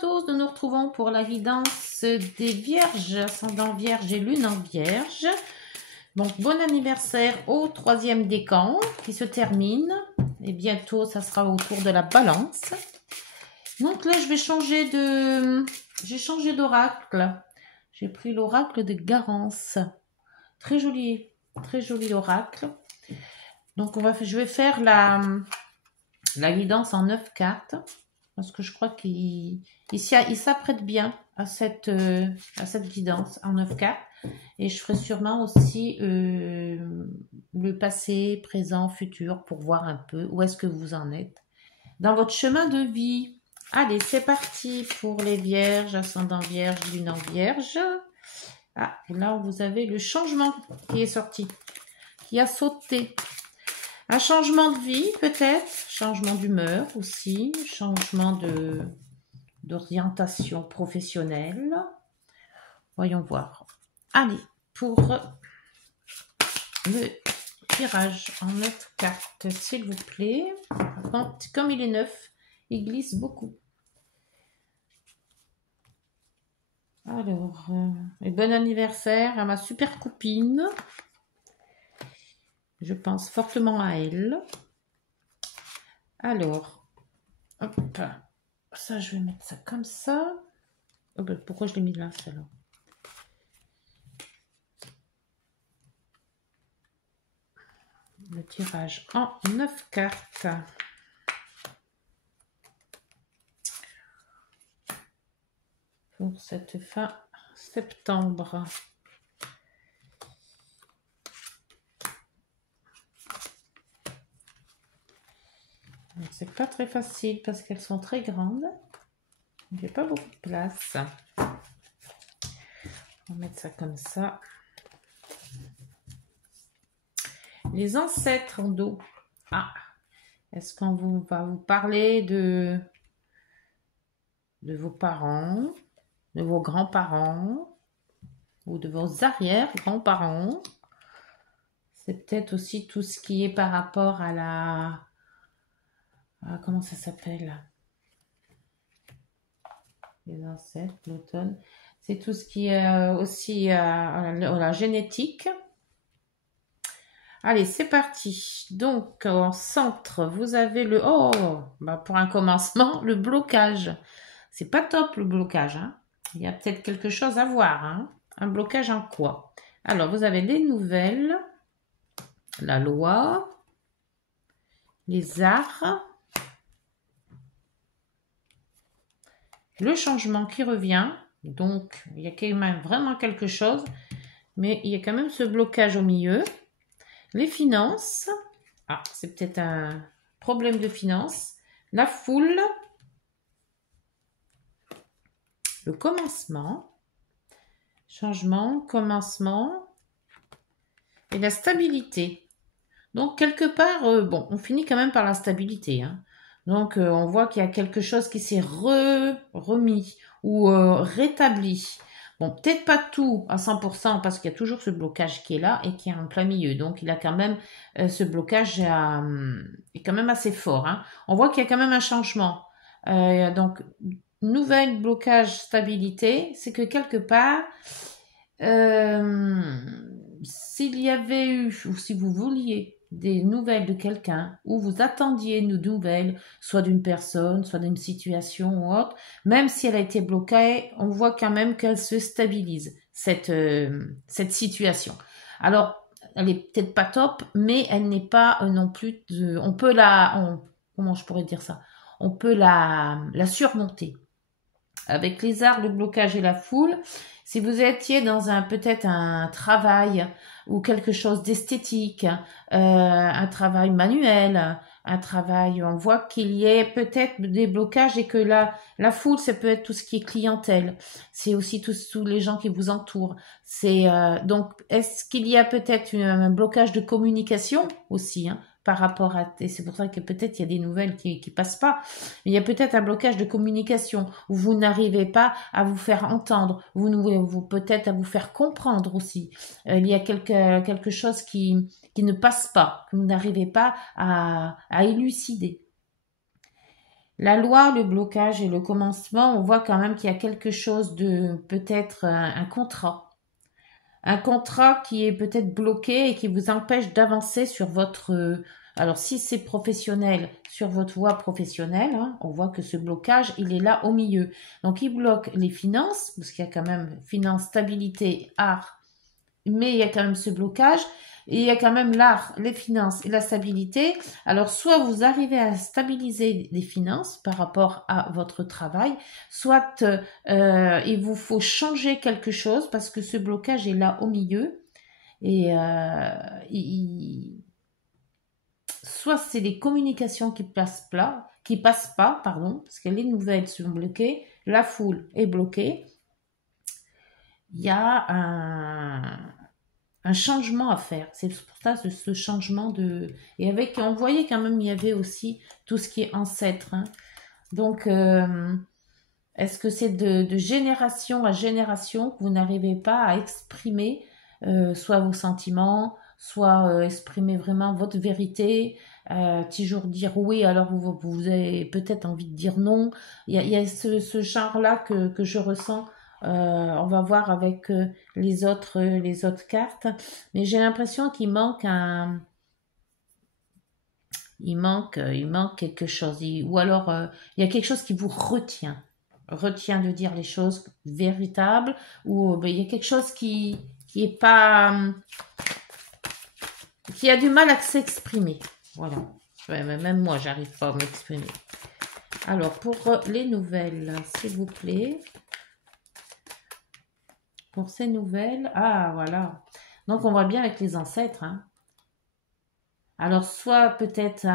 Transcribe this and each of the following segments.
Tous, nous nous retrouvons pour la guidance des vierges, ascendant vierge et lune en vierge. Donc, bon anniversaire au 3e décan qui se termine. Et bientôt, ça sera au tour de la balance. Donc là, je vais changer de... J'ai changé d'oracle. J'ai pris l'oracle de Garance. Très joli oracle. Donc, je vais faire la guidance en 9 cartes. Parce que je crois qu'il s'apprête bien à cette guidance en 9 cartes. Et je ferai sûrement aussi le passé, présent, futur pour voir un peu où est-ce que vous en êtes dans votre chemin de vie. Allez, c'est parti pour les vierges, ascendant vierge, lune en vierge. Ah, et là, vous avez le changement qui est sorti, qui a sauté. Un changement de vie, peut-être, changement d'humeur aussi, changement d'orientation professionnelle. Voyons voir. Allez, pour le tirage en 9 cartes, s'il vous plaît. Comme il est neuf, il glisse beaucoup. Alors, et bon anniversaire à ma super copine. Je pense fortement à elle. Alors, hop, ça, je vais mettre ça comme ça. Oh ben, pourquoi je l'ai mis là, celle-là? Le tirage en 9 cartes. Pour cette fin septembre. C'est pas très facile parce qu'elles sont très grandes. Il n'y a pas beaucoup de place. On va mettre ça comme ça. Les ancêtres en dos. Ah, est-ce qu'on va vous parler de vos parents, de vos grands-parents ou de vos arrière-grands-parents? C'est peut-être aussi tout ce qui est par rapport à la... comment ça s'appelle? Les ancêtres, l'automne. C'est tout ce qui est aussi la génétique. Allez, c'est parti. Donc, en centre, vous avez le... Oh, pour un commencement, le blocage. C'est pas top, le blocage. Hein. Il y a peut-être quelque chose à voir. Hein. Un blocage en quoi? Alors, vous avez les nouvelles, la loi, les arts, le changement qui revient. Donc, il y a quand même vraiment quelque chose. Mais il y a quand même ce blocage au milieu. Les finances. Ah, c'est peut-être un problème de finances. La foule. Le commencement. Changement, commencement. Et la stabilité. Donc, quelque part, bon, on finit quand même par la stabilité. Hein. Donc, on voit qu'il y a quelque chose qui s'est remis ou rétabli. Bon, peut-être pas tout à 100% parce qu'il y a toujours ce blocage qui est là et qui est en plein milieu. Donc, il a quand même, ce blocage est quand même assez fort. Hein. On voit qu'il y a quand même un changement. Donc, nouvelle blocage, stabilité, c'est que quelque part, s'il y avait eu, ou si vous vouliez des nouvelles de quelqu'un, ou vous attendiez une nouvelle, soit d'une personne, soit d'une situation ou autre, même si elle a été bloquée, on voit quand même qu'elle se stabilise, cette situation. Alors, elle est peut-être pas top, mais elle n'est pas non plus, on peut comment je pourrais dire ça? On peut la surmonter. Avec les arts, le blocage et la foule, si vous étiez dans peut-être un travail ou quelque chose d'esthétique, un travail manuel, un travail, on voit qu'il y ait peut-être des blocages et que la foule, ça peut être tout ce qui est clientèle. C'est aussi tous les gens qui vous entourent. Donc, est-ce qu'il y a peut-être un blocage de communication aussi, hein, par rapport à... Et c'est pour ça que peut-être il y a des nouvelles qui passent pas. Mais il y a peut-être un blocage de communication où vous n'arrivez pas à vous faire entendre, vous peut-être à vous faire comprendre aussi. Il y a quelque chose qui ne passe pas, que vous n'arrivez pas à élucider. La loi, le blocage et le commencement, on voit quand même qu'il y a quelque chose de peut-être un contrat. Un contrat qui est peut-être bloqué et qui vous empêche d'avancer sur votre... alors si c'est professionnel, sur votre voie professionnelle, hein, on voit que ce blocage, il est là au milieu. Donc il bloque les finances, parce qu'il y a quand même finance, stabilité, art, mais il y a quand même ce blocage. Et il y a quand même l'art, les finances et la stabilité. Alors, soit vous arrivez à stabiliser les finances par rapport à votre travail, soit il vous faut changer quelque chose parce que ce blocage est là au milieu. Et soit c'est les communications qui passent pas, pardon, parce que les nouvelles sont bloquées, la foule est bloquée. Il y a un changement à faire. C'est pour ça ce changement de... Et avec, on voyait quand même, il y avait aussi tout ce qui est ancêtre. Hein. Donc, est-ce que c'est de génération à génération que vous n'arrivez pas à exprimer soit vos sentiments, soit exprimer vraiment votre vérité, toujours dire oui alors vous avez peut-être envie de dire non. Il y a ce genre-là que je ressens. On va voir avec les autres cartes, mais j'ai l'impression qu'il manque il manque quelque chose, ou alors il y a quelque chose qui vous retient de dire les choses véritables, ou ben, il y a quelque chose qui est pas, qui a du mal à s'exprimer. Voilà. Ouais, même moi, j'arrive pas à m'exprimer. Alors, pour les nouvelles, s'il vous plaît. Pour ces nouvelles, ah, voilà. Donc, on voit bien avec les ancêtres, hein. Alors, soit peut-être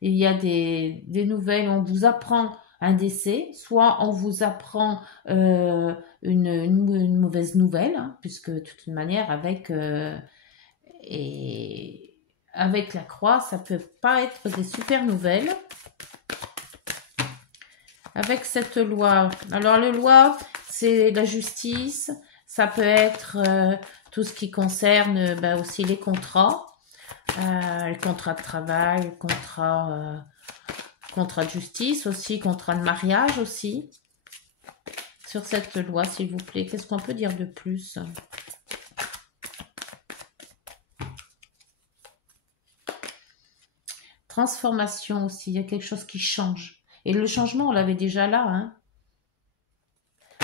il y a des nouvelles, on vous apprend un décès, soit on vous apprend une mauvaise nouvelle, hein, puisque de toute manière, et avec la croix, ça peut pas être des super nouvelles. Avec cette loi, alors la loi, c'est la justice, ça peut être tout ce qui concerne ben, aussi les contrats. Le contrat de travail, le contrat de justice aussi, contrat de mariage aussi. Sur cette loi, s'il vous plaît, qu'est-ce qu'on peut dire de plus? Transformation aussi, il y a quelque chose qui change. Et le changement, on l'avait déjà là, hein.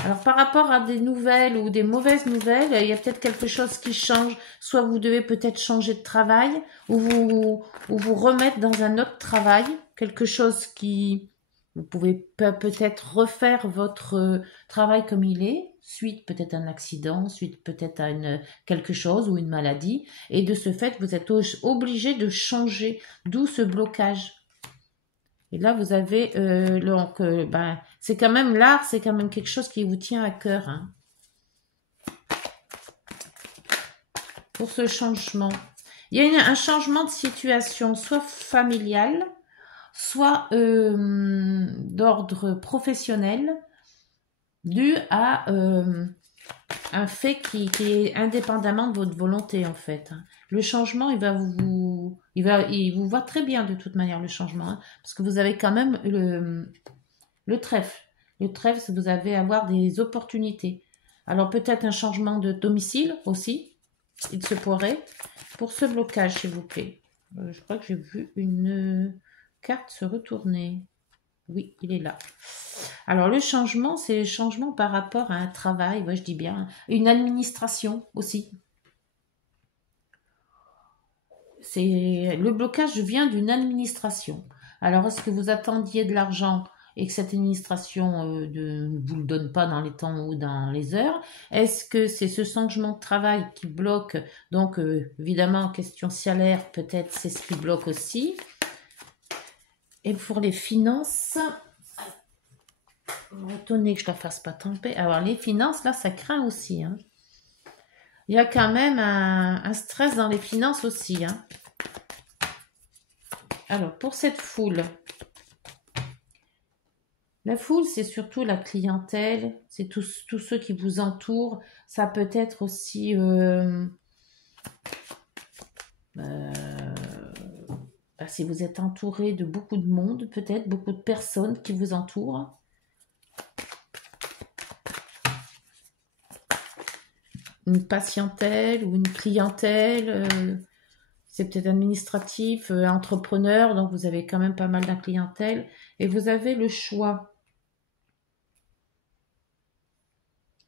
Alors par rapport à des nouvelles ou des mauvaises nouvelles, il y a peut-être quelque chose qui change. Soit vous devez peut-être changer de travail ou vous remettre dans un autre travail. Quelque chose qui... Vous pouvez peut-être refaire votre travail comme il est, suite peut-être à un accident, suite peut-être à quelque chose ou une maladie. Et de ce fait, vous êtes obligé de changer, d'où ce blocage. Et là, vous avez donc, ben, c'est quand même l'art, c'est quand même quelque chose qui vous tient à cœur, hein, pour ce changement. Il y a un changement de situation, soit familial, soit d'ordre professionnel, dû à un fait qui est indépendamment de votre volonté en fait. Le changement, il vous va très bien de toute manière le changement, hein, parce que vous avez quand même le trèfle. Le trèfle, vous avez avoir des opportunités. Alors peut-être un changement de domicile aussi, il se pourrait. Pour ce blocage, s'il vous plaît. Je crois que j'ai vu une carte se retourner. Oui, il est là. Alors le changement, c'est le changement par rapport à un travail, moi je dis bien, une administration aussi. C'est le blocage vient d'une administration. Alors est-ce que vous attendiez de l'argent et que cette administration ne vous le donne pas dans les temps ou dans les heures? Est-ce que c'est ce changement de travail qui bloque? Donc évidemment, question salaire, peut-être c'est ce qui bloque aussi. Et pour les finances, étonné que je ne la fasse pas tomber. Alors les finances, là, ça craint aussi, hein. Il y a quand même un stress dans les finances aussi, hein. Alors, pour cette foule, la foule, c'est surtout la clientèle, c'est tous ceux qui vous entourent. Ça peut être aussi si vous êtes entouré de beaucoup de monde, peut-être beaucoup de personnes qui vous entourent. Une patientèle ou une clientèle, c'est peut-être administratif, entrepreneur, donc vous avez quand même pas mal de clientèle. Et vous avez le choix.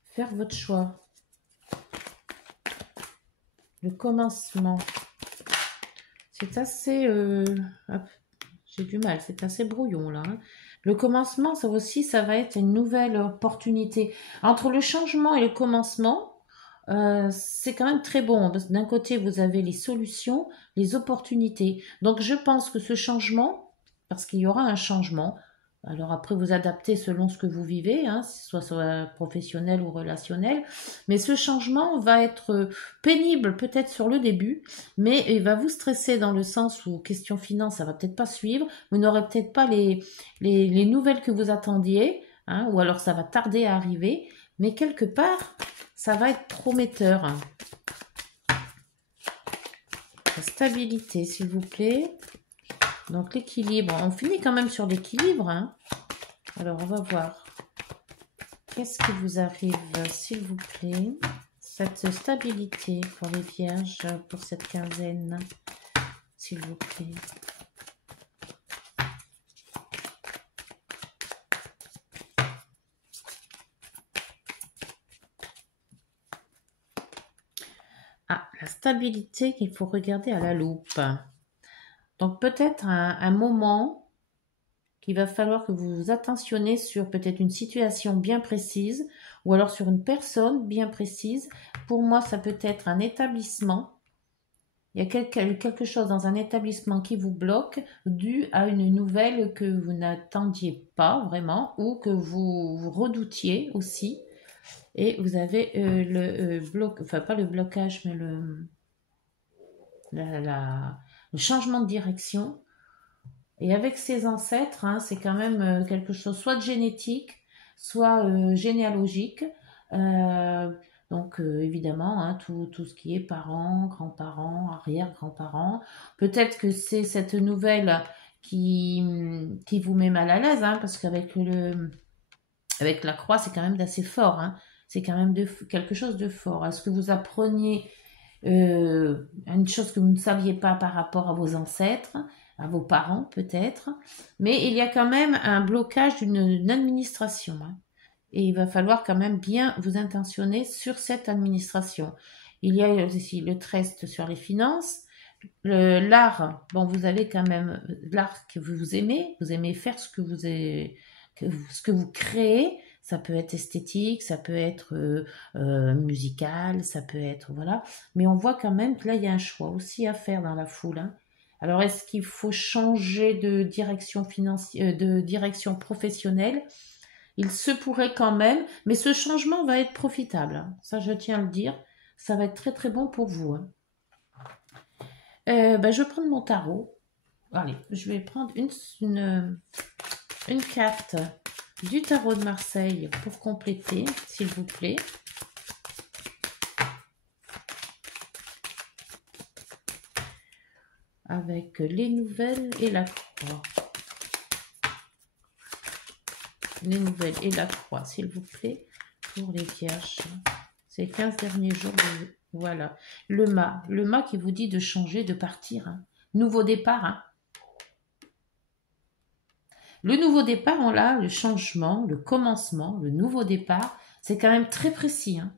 Faire votre choix. Le commencement. C'est assez... hop, j'ai du mal, c'est assez brouillon là. Hein. Le commencement, ça aussi, ça va être une nouvelle opportunité. Entre le changement et le commencement, c'est quand même très bon. D'un côté, vous avez les solutions, les opportunités. Donc, je pense que ce changement, parce qu'il y aura un changement, alors après, vous adaptez selon ce que vous vivez, hein, soit professionnel ou relationnel, mais ce changement va être pénible peut-être sur le début, mais il va vous stresser dans le sens où, question finance, ça va peut-être pas suivre, vous n'aurez peut-être pas les nouvelles que vous attendiez, hein, ou alors ça va tarder à arriver, mais quelque part, ça va être prometteur. La stabilité, s'il vous plaît. Donc l'équilibre, on finit quand même sur l'équilibre. Hein. Alors on va voir. Qu'est-ce qui vous arrive, s'il vous plaît? Cette stabilité pour les vierges, pour cette quinzaine, s'il vous plaît. Ah, la stabilité qu'il faut regarder à la loupe. Donc peut-être un moment qu'il va falloir que vous vous attentionnez sur peut-être une situation bien précise ou alors sur une personne bien précise. Pour moi, ça peut être un établissement. Il y a quelque chose dans un établissement qui vous bloque dû à une nouvelle que vous n'attendiez pas vraiment ou que vous redoutiez aussi. Et vous avez le bloc, enfin pas le blocage, mais le changement de direction. Et avec ses ancêtres, hein, c'est quand même quelque chose soit de génétique, soit généalogique. Euh, donc évidemment, hein, tout ce qui est parents, grands-parents, arrière-grands-parents. Peut-être que c'est cette nouvelle qui vous met mal à l'aise, hein, parce avec la croix, c'est quand même d'assez fort. Hein. C'est quand même quelque chose de fort. Est-ce que vous appreniez une chose que vous ne saviez pas par rapport à vos ancêtres, à vos parents peut-être, mais il y a quand même un blocage d'une administration. Hein, et il va falloir quand même bien vous intentionner sur cette administration. Il y a aussi le trust sur les finances, l'art, bon vous avez quand même l'art que vous aimez faire ce que vous créez, ça peut être esthétique, ça peut être musical, ça peut être voilà. Mais on voit quand même que là il y a un choix aussi à faire dans la foule. Hein. Alors est-ce qu'il faut changer de direction financière, de direction professionnelle? Il se pourrait quand même, mais ce changement va être profitable. Hein. Ça je tiens à le dire, ça va être très très bon pour vous. Hein. Je vais prendre mon tarot. Allez, je vais prendre une carte du tarot de Marseille pour compléter, s'il vous plaît. Avec les nouvelles et la croix. Les nouvelles et la croix, s'il vous plaît, pour les vierges. Ces 15 derniers jours, voilà. Le mât qui vous dit de changer, de partir. Hein. Nouveau départ. Hein. Le nouveau départ, on l'a, le changement, le commencement, le nouveau départ, c'est quand même très précis. Hein.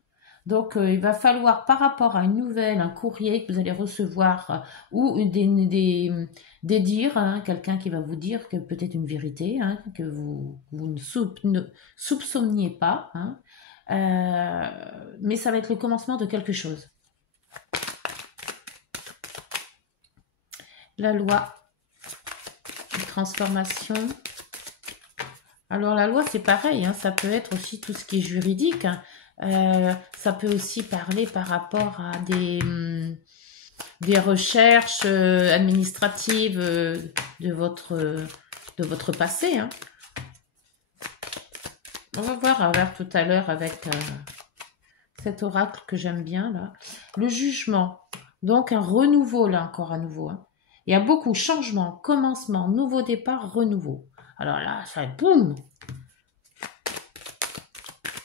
Donc, il va falloir, par rapport à une nouvelle, un courrier que vous allez recevoir ou des dires, hein, quelqu'un qui va vous dire que peut-être une vérité, hein, que vous ne soupçonniez pas, hein, mais ça va être le commencement de quelque chose. La loi, une transformation. Alors la loi, c'est pareil, hein, ça peut être aussi tout ce qui est juridique. Hein. Ça peut aussi parler par rapport à des recherches administratives de votre passé. Hein. On va voir tout à l'heure avec cet oracle que j'aime bien là. Le jugement, donc un renouveau là encore à nouveau. Hein. Il y a beaucoup de changements, commencement, nouveau départ, renouveau. Alors là, ça boum.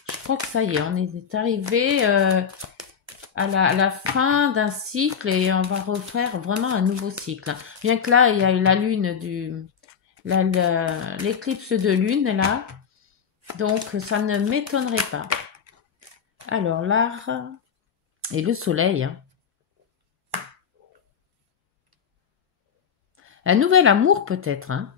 Je crois que ça y est, on est arrivé à la fin d'un cycle et on va refaire vraiment un nouveau cycle. Bien que là, il y a eu la lune l'éclipse de lune là, donc ça ne m'étonnerait pas. Alors l'art et le soleil. Hein. Un nouvel amour peut-être, hein,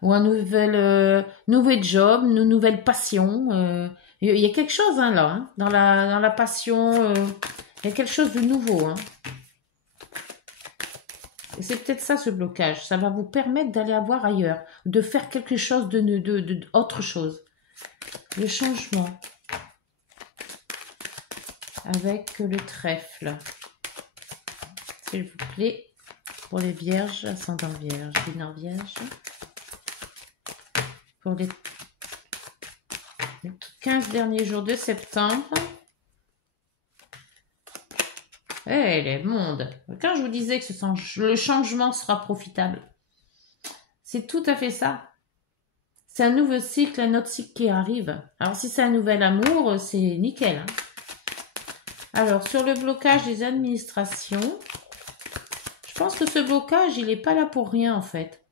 ou un nouvel job, une nouvelle passion. Il y a quelque chose hein, là, hein, dans la passion. Il y a quelque chose de nouveau. Hein. Et c'est peut-être ça ce blocage. Ça va vous permettre d'aller voir ailleurs, de faire quelque chose de autre chose. Le changement avec le trèfle. S'il vous plaît, pour les vierges, ascendant vierge, lunaire vierge. Pour les 15 derniers jours de septembre. Eh, les mondes. Quand je vous disais que le changement sera profitable, c'est tout à fait ça. C'est un nouveau cycle, un autre cycle qui arrive. Alors, si c'est un nouvel amour, c'est nickel. Hein. Alors, sur le blocage des administrations, je pense que ce blocage, il n'est pas là pour rien, en fait.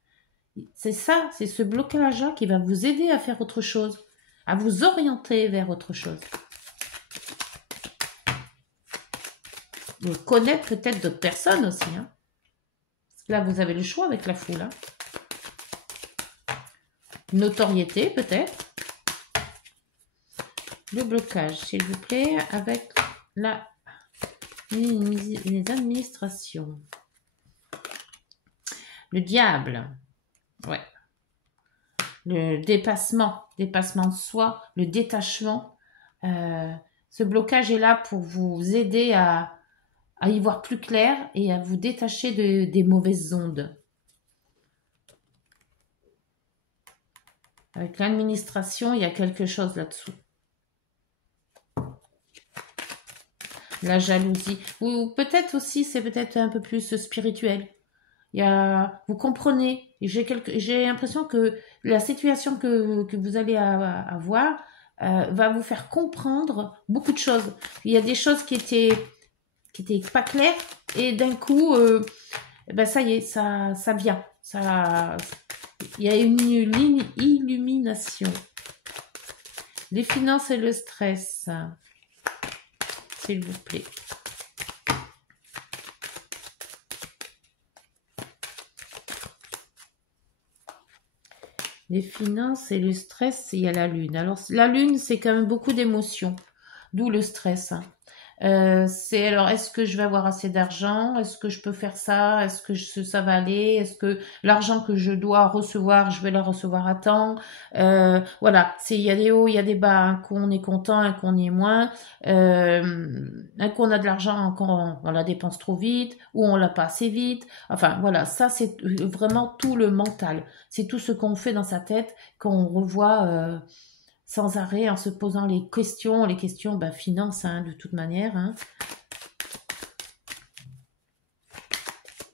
C'est ça, c'est ce blocage-là qui va vous aider à faire autre chose, à vous orienter vers autre chose. Vous connaître peut-être d'autres personnes aussi. Hein. Là, vous avez le choix avec la foule. Hein. Notoriété, peut-être. Le blocage, s'il vous plaît, avec les administrations. Le diable. Ouais. Le dépassement de soi, le détachement. Ce blocage est là pour vous aider à y voir plus clair et à vous détacher des mauvaises ondes. Avec l'administration, il y a quelque chose là-dessous. La jalousie. Ou peut-être aussi, c'est peut-être un peu plus spirituel. Vous comprenez. J'ai l'impression que la situation que vous allez avoir va vous faire comprendre beaucoup de choses. Il y a des choses qui étaient pas claires et d'un coup, ben ça y est, ça vient. Il y a une illumination. Les finances et le stress, s'il vous plaît. Les finances et le stress, il y a la lune. Alors, la lune, c'est quand même beaucoup d'émotions, d'où le stress. Hein. Alors, est-ce que je vais avoir assez d'argent? Est-ce que je peux faire ça? Est-ce que ça va aller? Est-ce que l'argent que je dois recevoir, je vais la recevoir à temps? Voilà, il y a des hauts, il y a des bas, un coup on est content, un coup on est moins, un coup on a de l'argent, un coup on la dépense trop vite, ou on l'a pas assez vite. Enfin, voilà, ça c'est vraiment tout le mental. C'est tout ce qu'on fait dans sa tête, qu'on revoit sans arrêt en se posant les questions ben, finance hein, de toute manière. Hein.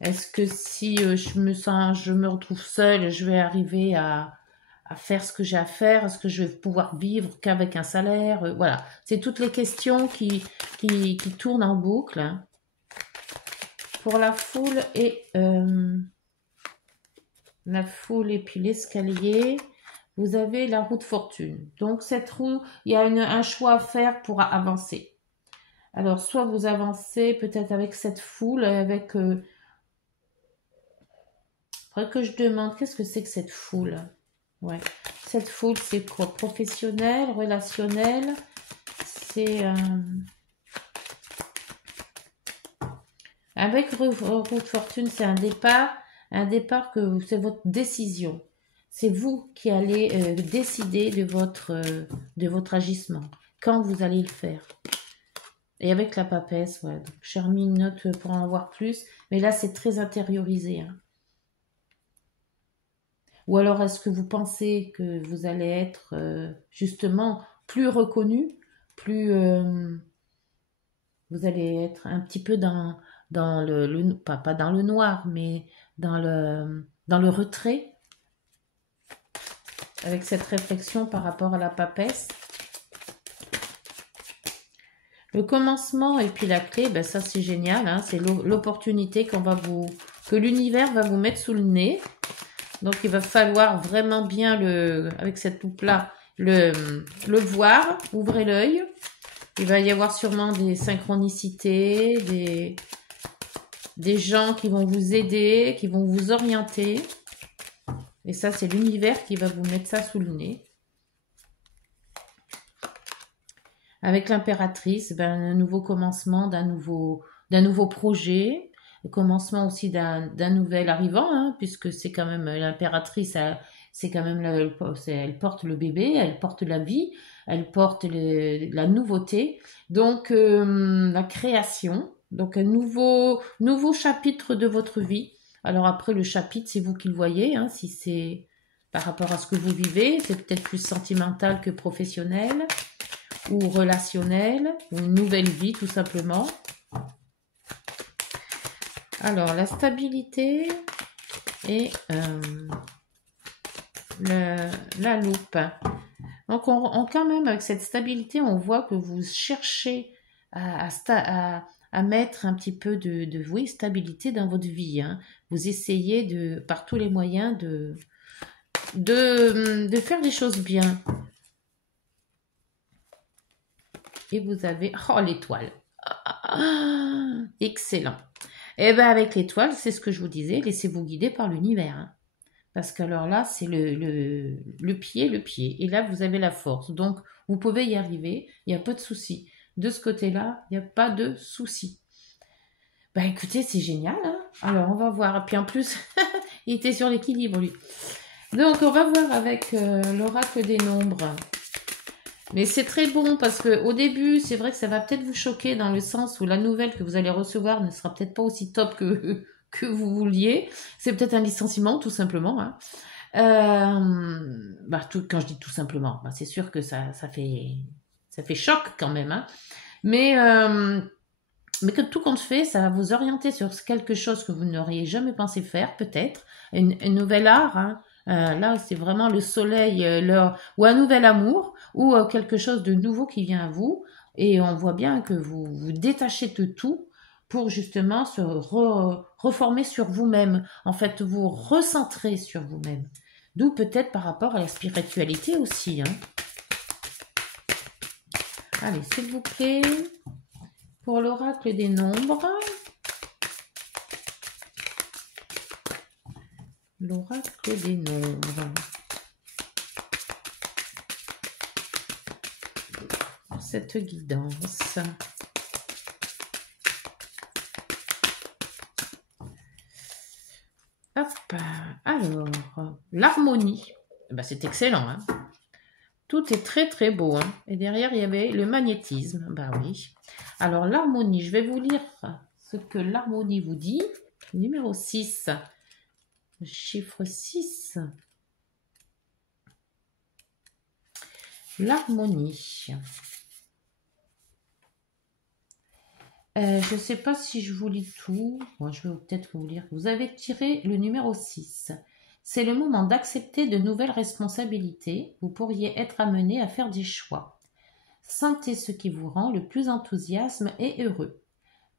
Est-ce que si je me retrouve seule, je vais arriver à faire ce que j'ai à faire? Est-ce que je vais pouvoir vivre qu'avec un salaire? Voilà, c'est toutes les questions qui tournent en boucle. Hein. Pour la foule et puis l'escalier. Vous avez la roue de fortune. Donc, cette roue, il y a un choix à faire pour avancer. Alors, soit vous avancez peut-être avec cette foule, avec... faudrait que je demande, qu'est-ce que c'est que cette foule? Ouais. Cette foule, c'est quoi? Professionnel, relationnel? C'est... Avec roue de fortune, c'est un départ que c'est votre décision. C'est vous qui allez décider de votre agissement, quand vous allez le faire. Et avec la papesse, ouais, donc j'ai remis une note pour en avoir plus, mais là c'est très intériorisé. Hein. Ou alors est-ce que vous pensez que vous allez être justement plus reconnu, plus vous allez être un petit peu dans pas dans le noir, mais dans le retrait, avec cette réflexion par rapport à la papesse. Le commencement et puis la clé, ben ça c'est génial, hein, c'est l'opportunité que l'univers va vous mettre sous le nez. Donc il va falloir vraiment bien avec cette loupe-là, le voir, ouvrez l'œil. Il va y avoir sûrement des synchronicités, des gens qui vont vous aider, qui vont vous orienter. Et ça, c'est l'univers qui va vous mettre ça sous le nez. Avec l'impératrice, ben, un nouveau commencement d'un nouveau projet, le commencement aussi d'un nouvel arrivant, hein, puisque c'est quand même l'impératrice, c'est quand même elle porte le bébé, elle porte la vie, elle porte la nouveauté, donc la création, donc un nouveau chapitre de votre vie. Alors après le chapitre, c'est vous qui le voyez, hein, si c'est par rapport à ce que vous vivez, c'est peut-être plus sentimental que professionnel ou relationnel, ou une nouvelle vie tout simplement. Alors la stabilité et la loupe. Donc quand même avec cette stabilité, on voit que vous cherchez à mettre un petit peu de stabilité dans votre vie. Hein. Vous essayez par tous les moyens de faire les choses bien. Et vous avez... Oh, l'étoile. Excellent. Et bien avec l'étoile, c'est ce que je vous disais, laissez-vous guider par l'univers. Hein. Parce que alors là, c'est le pied. Et là, vous avez la force. Donc, vous pouvez y arriver. Il n'y a pas de souci. De ce côté-là, il n'y a pas de souci. Bah écoutez, c'est génial. Hein. Alors, on va voir. Et puis en plus, il était sur l'équilibre, lui. Donc, on va voir avec l'oracle des nombres. Mais c'est très bon parce que au début, c'est vrai que ça va peut-être vous choquer dans le sens où la nouvelle que vous allez recevoir ne sera peut-être pas aussi top que vous vouliez. C'est peut-être un licenciement, tout simplement. Hein. Quand je dis tout simplement, c'est sûr que ça fait choc quand même. Hein. Mais que tout compte fait, ça va vous orienter sur quelque chose que vous n'auriez jamais pensé faire, peut-être. Une nouvelle art. Hein. Là, c'est vraiment le soleil, ou un nouvel amour, ou quelque chose de nouveau qui vient à vous. Et on voit bien que vous vous détachez de tout pour justement se reformer sur vous-même. En fait, vous recentrer sur vous-même. D'où peut-être par rapport à la spiritualité aussi. Hein. Allez, s'il vous plaît, pour l'oracle des nombres. L'oracle des nombres. Cette guidance. Hop, alors, l'harmonie. C'est excellent, hein. Tout est très très beau, hein. Et derrière, il y avait le magnétisme. Bah oui. Alors, l'harmonie, je vais vous lire ce que l'harmonie vous dit. Numéro 6. Chiffre 6. L'harmonie. Je ne sais pas si je vous lis tout. Moi, je vais peut-être vous lire. Vous avez tiré le numéro 6. C'est le moment d'accepter de nouvelles responsabilités. Vous pourriez être amené à faire des choix. Sentez ce qui vous rend le plus enthousiasme et heureux.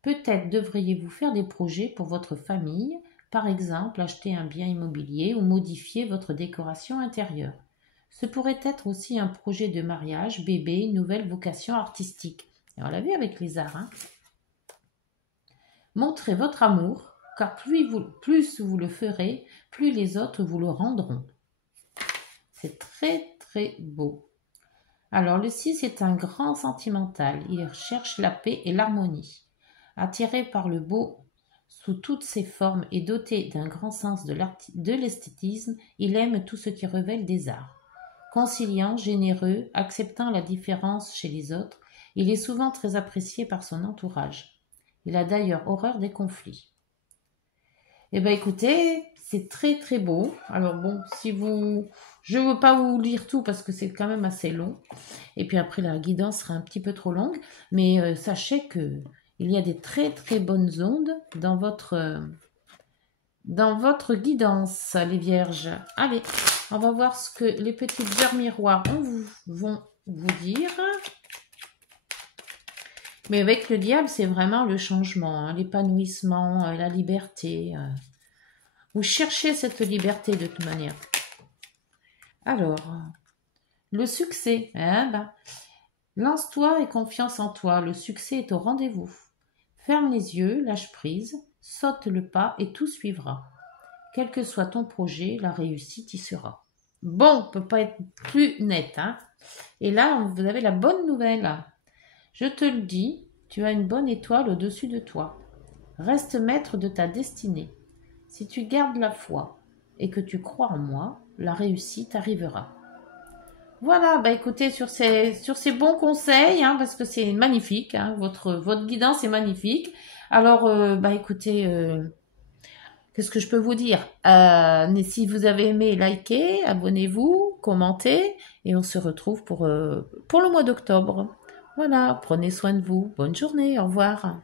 Peut-être devriez-vous faire des projets pour votre famille, par exemple acheter un bien immobilier ou modifier votre décoration intérieure. Ce pourrait être aussi un projet de mariage, bébé, une nouvelle vocation artistique. Et on l'a vu avec les arts, hein. Montrez votre amour, car plus vous le ferez, plus les autres vous le rendront. C'est très très beau. Alors le 6 est un grand sentimental, il cherche la paix et l'harmonie. Attiré par le beau sous toutes ses formes et doté d'un grand sens de l'esthétisme, il aime tout ce qui révèle des arts. Conciliant, généreux, acceptant la différence chez les autres, il est souvent très apprécié par son entourage. Il a d'ailleurs horreur des conflits. Eh bien écoutez, c'est très très beau. Alors bon, je ne veux pas vous lire tout parce que c'est quand même assez long. Et puis après la guidance sera un petit peu trop longue. Mais sachez que Il y a des très très bonnes ondes dans votre guidance, les vierges. Allez, on va voir ce que les petites heures miroirs vont vous dire. Mais avec le diable, c'est vraiment le changement, hein, l'épanouissement, la liberté. Vous cherchez cette liberté de toute manière. Alors, le succès. Hein, lance-toi et confiance en toi. Le succès est au rendez-vous. Ferme les yeux, lâche prise, saute le pas et tout suivra. Quel que soit ton projet, la réussite y sera. Bon, on ne peut pas être plus net. Hein. Et là, vous avez la bonne nouvelle. Je te le dis, tu as une bonne étoile au-dessus de toi. Reste maître de ta destinée. Si tu gardes la foi et que tu crois en moi, la réussite arrivera. Voilà, bah écoutez, sur ces bons conseils, hein, parce que c'est magnifique, hein, votre guidance est magnifique. Alors, bah écoutez, qu'est-ce que je peux vous dire? Si vous avez aimé, likez, abonnez-vous, commentez, et on se retrouve pour le mois d'octobre. Voilà, prenez soin de vous. Bonne journée, au revoir.